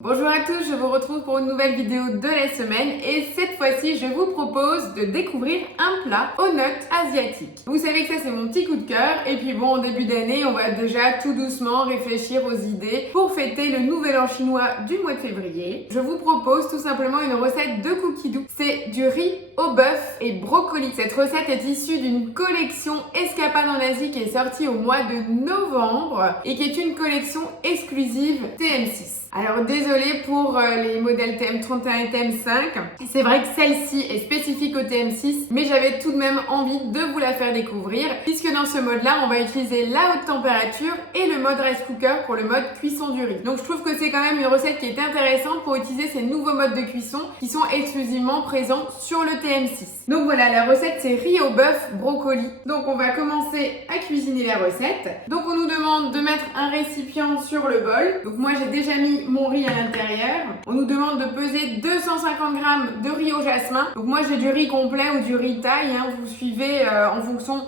Bonjour à tous, je vous retrouve pour une nouvelle vidéo de la semaine et cette fois-ci je vous propose de découvrir un plat aux notes asiatiques. Vous savez que ça c'est mon petit coup de cœur et puis bon en début d'année on va déjà tout doucement réfléchir aux idées pour fêter le nouvel an chinois du mois de février. Je vous propose tout simplement une recette de cookie doux. C'est du riz au bœuf et brocoli. Cette recette est issue d'une collection Escapade en Asie qui est sortie au mois de novembre et qui est une collection exclusive TM6. Alors désolé pour les modèles TM31 et TM5, c'est vrai que celle-ci est spécifique au TM6, mais j'avais tout de même envie de vous la faire découvrir, puisque dans ce mode-là, on va utiliser la haute température et le mode rice cooker pour le mode cuisson du riz. Donc je trouve que c'est quand même une recette qui est intéressante pour utiliser ces nouveaux modes de cuisson qui sont exclusivement présents sur le TM6. Donc voilà, la recette c'est riz au bœuf brocoli. Donc on va commencer à cuisiner la recette. Donc on nous demande de mettre un récipient sur le bol. Donc moi j'ai déjà mis mon riz à l'intérieur. On nous demande de peser 250 g de riz au jasmin. Donc moi j'ai du riz complet ou du riz taille, vous suivez en fonction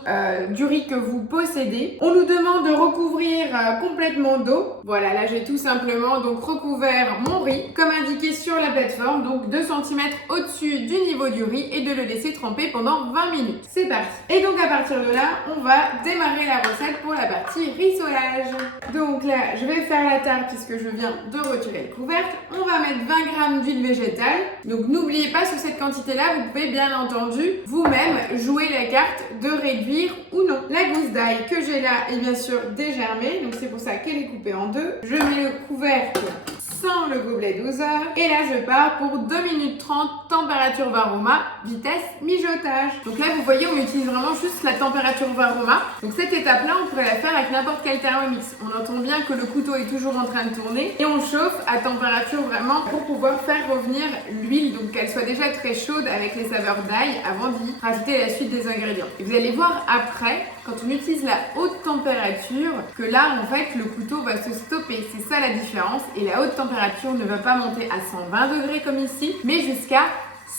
du riz que vous possédez. On nous demande de recouvrir complètement d'eau. Voilà, là j'ai tout simplement donc recouvert mon riz comme indiqué sur la plateforme, donc 2 cm au-dessus du niveau du riz et de le laisser tremper pendant 20 minutes. C'est parti. Et donc à partir de là, on va démarrer la recette pour la partie rissolage. Donc là, je vais faire la tarte puisque je viens de retirer le couvercle. On va mettre 20 g d'huile végétale. Donc n'oubliez pas sur cette quantité-là, vous pouvez bien entendu vous-même jouer la carte de réduire ou non. La gousse d'ail que j'ai là est bien sûr dégermée, donc c'est pour ça qu'elle est coupée en deux. Je mets le couvercle sans le gobelet doseur et là je pars pour 2 minutes 30, température varoma, vitesse mijotage. Donc là vous voyez on utilise vraiment juste la température varoma. Donc cette étape là on pourrait la faire avec n'importe quel Thermomix. On entend bien que le couteau est toujours en train de tourner et on chauffe à température vraiment pour pouvoir faire revenir l'huile, donc qu'elle soit déjà très chaude avec les saveurs d'ail avant d'y rajouter la suite des ingrédients. Et vous allez voir après, quand on utilise la haute température, que là en fait le couteau va se stopper. C'est ça la différence. Et la haute température ne va pas monter à 120 degrés comme ici, mais jusqu'à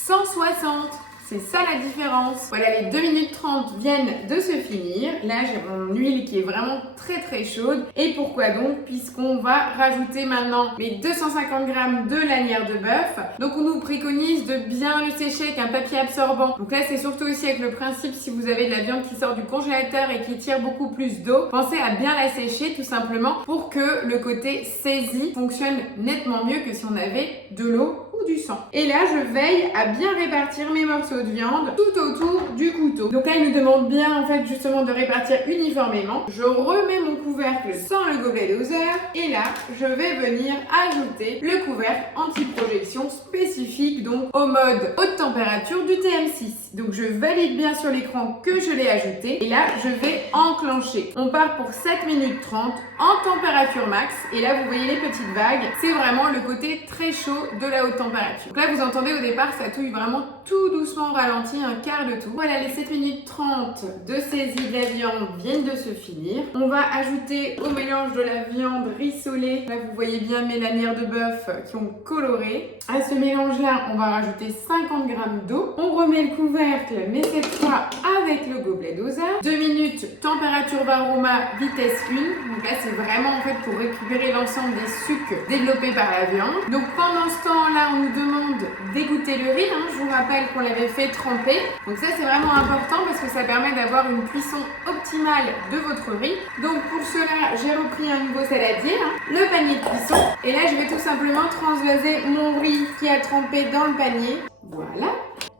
160. C'est ça la différence. Voilà, les 2 minutes 30 viennent de se finir. Là, j'ai mon huile qui est vraiment très chaude. Et pourquoi donc? Puisqu'on va rajouter maintenant les 250 g de lanière de bœuf. Donc, on nous préconise de bien le sécher avec un papier absorbant. Donc là, c'est surtout aussi avec le principe, si vous avez de la viande qui sort du congélateur et qui tire beaucoup plus d'eau, pensez à bien la sécher tout simplement pour que le côté saisi fonctionne nettement mieux que si on avait de l'eau du sang. Et là, je veille à bien répartir mes morceaux de viande tout autour du couteau. Donc là, il nous demande bien en fait justement de répartir uniformément. Je remets mon couvercle sans le gobelet doseur et là, je vais venir ajouter le couvercle anti-projection spécifique donc au mode haute température du TM6. Donc je valide bien sur l'écran que je l'ai ajouté et là, je vais enclencher. On part pour 7 minutes 30 en température max et là, vous voyez les petites vagues. C'est vraiment le côté très chaud de la haute température. Donc là, vous entendez au départ, ça touille vraiment tout doucement au ralenti, un quart de tour. Voilà, les 7 minutes 30 de saisie de la viande viennent de se finir. On va ajouter au mélange de la viande rissolée, là vous voyez bien mes lanières de bœuf qui ont coloré. À ce mélange-là, on va rajouter 50 g d'eau. On remet le couvercle, mais cette fois avec le gobelet doseur. 2 minutes, température varoma, vitesse 1. Donc là, c'est vraiment en fait pour récupérer l'ensemble des sucs développés par la viande. Donc pendant ce temps-là, on nous demande d'égoutter le riz. Je vous rappelle qu'on l'avait fait tremper. Donc ça, c'est vraiment important parce que ça permet d'avoir une cuisson optimale de votre riz. Donc pour cela, j'ai repris un nouveau saladier, le panier de cuisson. Et là, je vais tout simplement transvaser mon riz qui a trempé dans le panier. Voilà.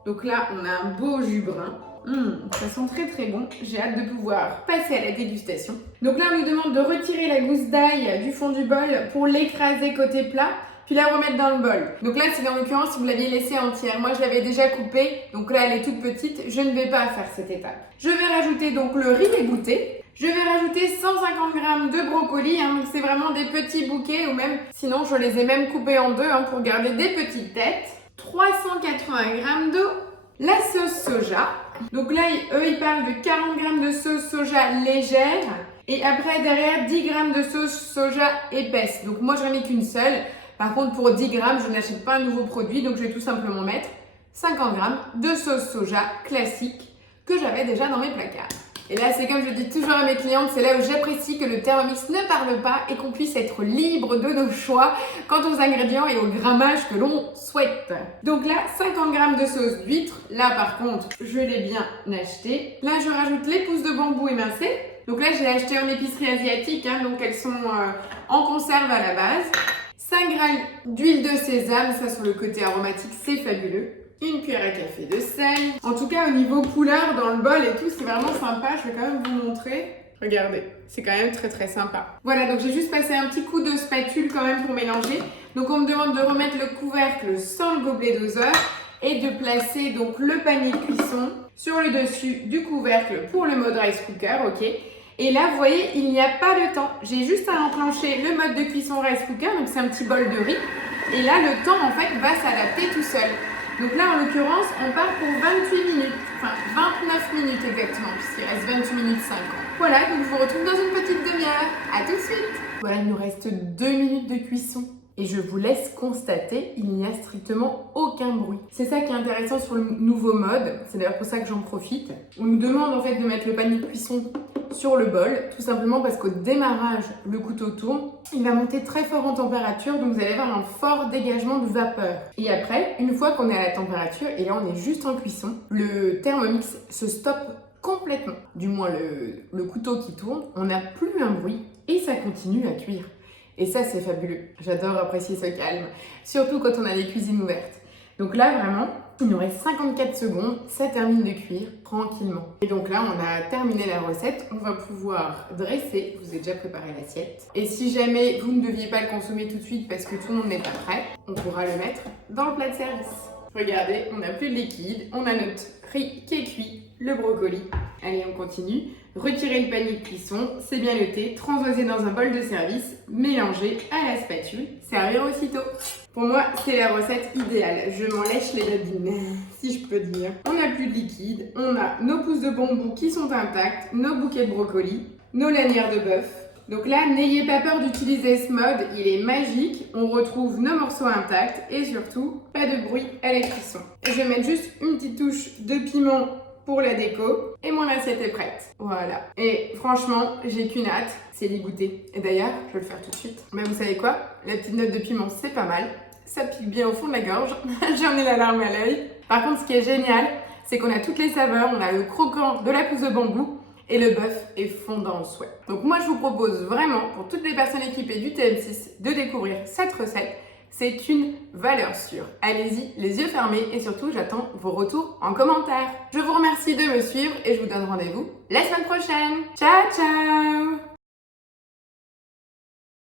Donc là, on a un beau jus brun. Ça sent très bon. J'ai hâte de pouvoir passer à la dégustation. Donc là, on nous demande de retirer la gousse d'ail du fond du bol pour l'écraser côté plat, puis la remettre dans le bol. Donc là, c'est en l'occurrence si vous l'aviez laissée entière. Moi, je l'avais déjà coupée, donc là, elle est toute petite. Je ne vais pas faire cette étape. Je vais rajouter donc le riz égoutté. Je vais rajouter 150 g de brocoli, donc c'est vraiment des petits bouquets, ou même, sinon, je les ai même coupés en deux pour garder des petites têtes. 380 g d'eau. La sauce soja. Donc là, eux, ils parlent de 40 g de sauce soja légère. Et après, derrière, 10 g de sauce soja épaisse. Donc moi, je n'en ai qu'une seule. Par contre, pour 10 g, je n'achète pas un nouveau produit. Donc je vais tout simplement mettre 50 g de sauce soja classique que j'avais déjà dans mes placards. Et là, c'est comme je dis toujours à mes clientes, c'est là où j'apprécie que le Thermomix ne parle pas et qu'on puisse être libre de nos choix quant aux ingrédients et au grammage que l'on souhaite. Donc là, 50 g de sauce d'huître. Là, par contre, je l'ai bien acheté. Là, je rajoute les pousses de bambou émincées. Donc là, je l'ai acheté en épicerie asiatique, donc elles sont en conserve à la base. 5 g d'huile de sésame, ça sur le côté aromatique, c'est fabuleux. Une cuillère à café de sel. En tout cas, au niveau couleur, dans le bol et tout, c'est vraiment sympa. Je vais quand même vous montrer. Regardez, c'est quand même très très sympa. Voilà, donc j'ai juste passé un petit coup de spatule quand même pour mélanger. Donc on me demande de remettre le couvercle sans le gobelet doseur et de placer donc le panier de cuisson sur le dessus du couvercle pour le mode rice cooker, ok. Et là, vous voyez, il n'y a pas de temps. J'ai juste à enclencher le mode de cuisson rice cooker, donc c'est un petit bol de riz. Et là, le temps en fait va s'adapter tout seul. Donc là, en l'occurrence, on part pour 28 minutes, enfin 29 minutes exactement, puisqu'il reste 28 minutes 50. Voilà, donc je vous retrouve dans une petite demi-heure. À tout de suite. Voilà, il nous reste 2 minutes de cuisson. Et je vous laisse constater, il n'y a strictement aucun bruit. C'est ça qui est intéressant sur le nouveau mode, c'est d'ailleurs pour ça que j'en profite. On nous demande en fait de mettre le panier de cuisson sur le bol, tout simplement parce qu'au démarrage, le couteau tourne, il va monter très fort en température, donc vous allez avoir un fort dégagement de vapeur. Et après, une fois qu'on est à la température, et là on est juste en cuisson, le Thermomix se stoppe complètement. Du moins le couteau qui tourne, on n'a plus un bruit et ça continue à cuire. Et ça, c'est fabuleux. J'adore apprécier ce calme, surtout quand on a des cuisines ouvertes. Donc là, vraiment, il nous reste 54 secondes, ça termine de cuire tranquillement. Et donc là, on a terminé la recette. On va pouvoir dresser. Je vous ai déjà préparé l'assiette. Et si jamais vous ne deviez pas le consommer tout de suite parce que tout le monde n'est pas prêt, on pourra le mettre dans le plat de service. Regardez, on n'a plus de liquide, on a notre riz qui est cuit, le brocoli. Allez, on continue. Retirez le panier de cuisson, c'est bien noté, transvaser dans un bol de service, mélanger à la spatule, servir aussitôt. Pour moi, c'est la recette idéale. Je m'en lèche les babines, si je peux dire. On n'a plus de liquide, on a nos pousses de bambou qui sont intactes, nos bouquets de brocoli, nos lanières de bœuf. Donc là, n'ayez pas peur d'utiliser ce mode, il est magique. On retrouve nos morceaux intacts et surtout, pas de bruit à la cuisson. Je vais mettre juste une petite touche de piment pour la déco et mon assiette est prête. Voilà. Et franchement, j'ai qu'une hâte, c'est d'y goûter. Et d'ailleurs, je vais le faire tout de suite. Mais vous savez quoi? La petite note de piment, c'est pas mal. Ça pique bien au fond de la gorge. J'en ai la larme à l'œil. Par contre, ce qui est génial, c'est qu'on a toutes les saveurs. On a le croquant de la pousse de bambou et le bœuf est fondant au souhait. Donc moi, je vous propose vraiment, pour toutes les personnes équipées du TM6, de découvrir cette recette. C'est une valeur sûre. Allez-y, les yeux fermés et surtout, j'attends vos retours en commentaire. Je vous remercie de me suivre et je vous donne rendez-vous la semaine prochaine. Ciao, ciao!